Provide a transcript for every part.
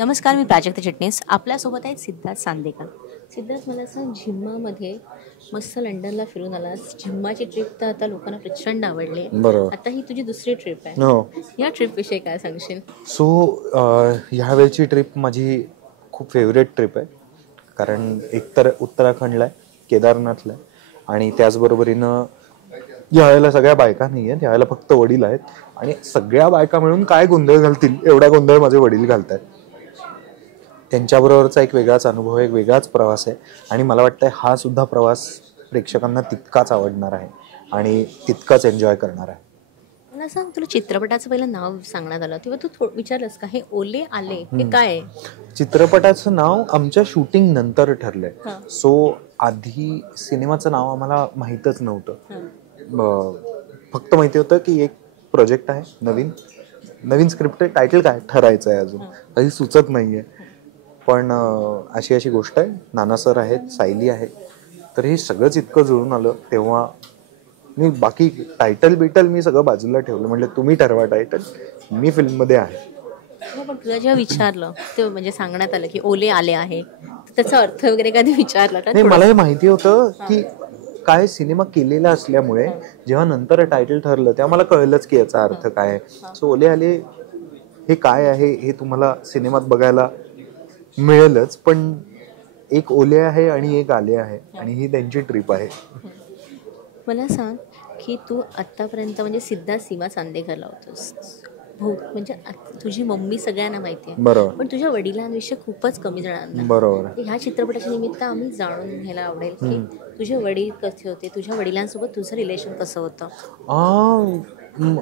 नमस्कार, मी प्राजक्ता चिटणीस. आपल्यासोबत आहेत सिद्धार्थ सांदेकर. सिद्धार्थ, मला सांग, झिम्मामध्ये मस्त लंडनला फिरून आलास. झिम्माची ट्रिप तर आता लोकांना प्रचंड आवडली. बरोबर. आता ही तुझी दुसरी ट्रिप आहे. हो. या ट्रिपविषयी काय सांगशील? सो ह्यावेळची ट्रिप माझी खूप फेवरेट ट्रिप आहे. कारण एकतर उत्तराखंडला आहे, केदारनाथला आहे आणि त्याचबरोबरीनं यावेळेला सगळ्या बायका नाही आहेत, यावेळेला फक्त वडील आहेत. आणि सगळ्या बायका मिळून काय गोंधळ घालतील एवढा गोंधळ माझे वडील घालत आहेत. त्यांच्याबरोबरचा एक वेगळाच अनुभव, एक वेगळाच प्रवास आहे. आणि मला वाटतं हा सुद्धा प्रवास प्रेक्षकांना तितकाच आवडणार आहे आणि तितकाच एन्जॉय करणार आहे. मला सांग, तुला चित्रपटाचं पहिलं नाव सांगण्यात आलं तेव्हा तू विचारलंस का हे ओले आले हे काय आहे? चित्रपटाचं नाव आमच्या शूटिंग नंतर ठरलंय. हां. सो आधी सिनेमाचं नाव आम्हाला माहीतच नव्हतं. फक्त माहिती होतं की एक प्रोजेक्ट आहे, नवीन स्क्रिप्ट आहे, टायटल काय ठरायचं आहे, अजून काही सुचत नाहीये. पण अशी गोष्ट आहे, नाना सर आहेत, सायली आहे, तर हे सगळंच इतकं जुळून आलं. तेव्हा मी बाकी टायटल मी सगळं बाजूला ठेवलं. म्हटलं तुम्ही ठरवा टायटल, मी फिल्ममध्ये आहे. हो, पण तुला जेव्हा विचारलं ते म्हणजे सांगण्यात आलं की ओले आले आहे, तर त्याचा अर्थ वगैरे कधी विचारला का? नाही, मला हे माहिती होतं की काय सिनेमा केलेला असल्यामुळे जेव्हा नंतर टायटल ठरलं तेव्हा मला कळलंच की याचा अर्थ काय आहे. सो ओले आले हे काय आहे हे तुम्हाला सिनेमात बघायला मिळेलच. पण एक ओले आहे आणि एक आले आहे आणि ही त्यांची ट्रिप आहे. मला सांग की तू आत्तापर्यंत म्हणजे सिद्धार्थ सीमा चांदेकरला होतोस. हो, म्हणजे तुझी मम्मी सगळ्यांना माहिती आहे, बरोबर, पण तुझ्या वडिलांविषयी खूपच कमी जणांना. बरोबर. ह्या चित्रपटाच्या निमित्त आम्ही जाणून घ्यायला आवडेल की तुझे वडील कसे होते, तुझ्या वडिलांसोबत तुझं रिलेशन कसं होतं?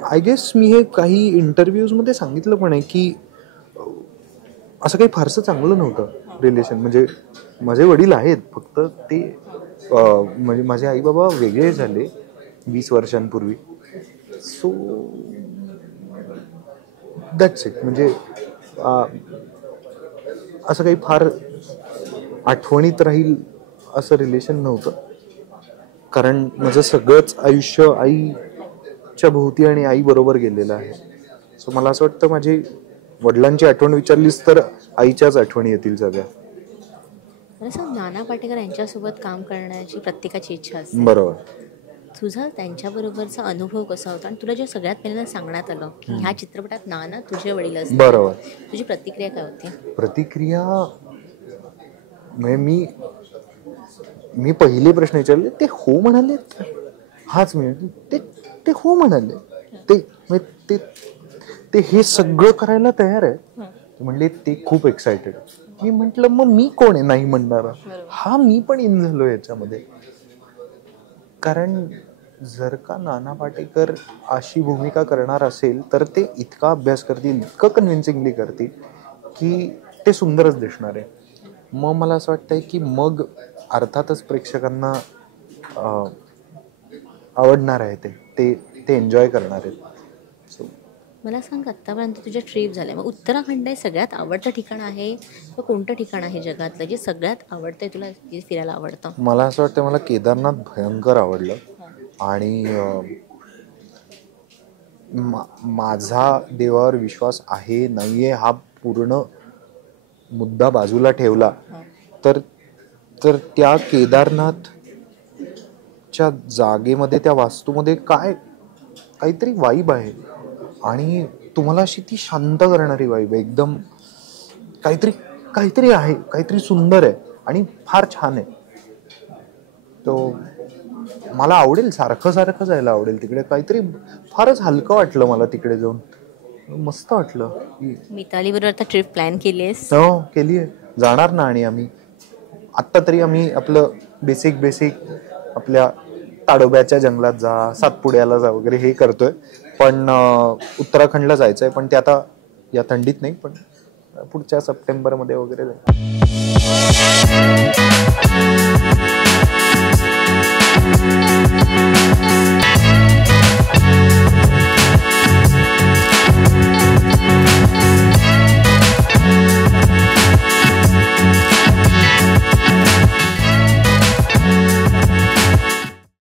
आय गेस मी हे काही इंटरव्ह्यूजमध्ये सांगितलं पण आहे की असं काही फारसं चांगलं नव्हतं रिलेशन. म्हणजे माझे वडील आहेत, फक्त ते म्हणजे माझे आई बाबा वेगळे झाले 20 वर्षांपूर्वी. So that's it. म्हणजे असं काही फार आठवणीत राहील असं रिलेशन नव्हतं. कारण माझं सगळंच आयुष्य आईच्या भोवती आणि आई बरोबर गेलेलं आहे. सो मला असं वाटतं माझी वडिलांची आठवण विचारलीस तर आईच्याच आठवणी येतील सगळ्या. मला सांग, नाना पाटेकर यांच्यासोबत काम करण्याची प्रत्येकाची इच्छा असते. बरोबर. तुझा त्यांच्याबरोबरचा अनुभव कसा होता आणि तुला जे सगळ्यात पहिल्यांदा सांगण्यात आलं की ह्या चित्रपटात नाना तुझे वडील असतात, बरोबर, तुझी प्रतिक्रिया काय होती? प्रतिक्रिया म्हणजे मी पहिले प्रश्न विचारले, ते हो म्हणाले. हाच मी ते हो म्हणाले. ते हे सगळं करायला तयार आहे. म्हणले ते खूप एक्सायटेड. मी म्हंटल मग मी कोण आहे नाही म्हणणारा? हा मी पण इन झालो याच्यामध्ये. कारण जर का नाना पाटेकर अशी भूमिका करणार असेल तर ते इतका अभ्यास करतील, इतकं कन्व्हिन्सिंगली करतील की ते सुंदरच दिसणार आहे. मग मला असं वाटतंय की मग अर्थातच प्रेक्षकांना आवडणार आहे, ते एन्जॉय करणार आहेत. सो मला सांग, आत्तापर्यंत तुझ्या ट्रिप झाल्या, मग उत्तराखंड हे सगळ्यात आवडतं ठिकाण आहे किंवा कोणतं ठिकाण आहे जगातलं जे सगळ्यात आवडतंय तुला, जे फिरायला आवडतं? मला असं वाटतं मला केदारनाथ भयंकर आवडलं. आणि माझा देवावर विश्वास आहे नाहीये हा पूर्ण मुद्दा बाजूला ठेवला तर त्या केदारनाथच्या जागेमध्ये, त्या वास्तूमध्ये काहीतरी वाईब आहे. आणि तुम्हाला अशी ती शांत करणारी वाईब आहे. एकदम काहीतरी आहे, काहीतरी सुंदर आहे आणि फार छान आहे. तो मला आवडेल, सारखं जायला आवडेल तिकडे. काहीतरी फारच हलकं वाटलं मला तिकडे जाऊन, मस्त वाटलं. मिताली बरोबर आता ट्रिप प्लॅन केली आहेस? हो, केली आहे, जाणार ना. आणि आत्ता तरी आम्ही आपलं बेसिक आपल्या ताडोब्याच्या जंगलात जा, सातपुड्याला जा वगैरे हे करतोय. पण उत्तराखंडला जायचंय, पण ते आता या थंडीत नाही, पण पुढच्या सप्टेंबरमध्ये वगैरे जाईल.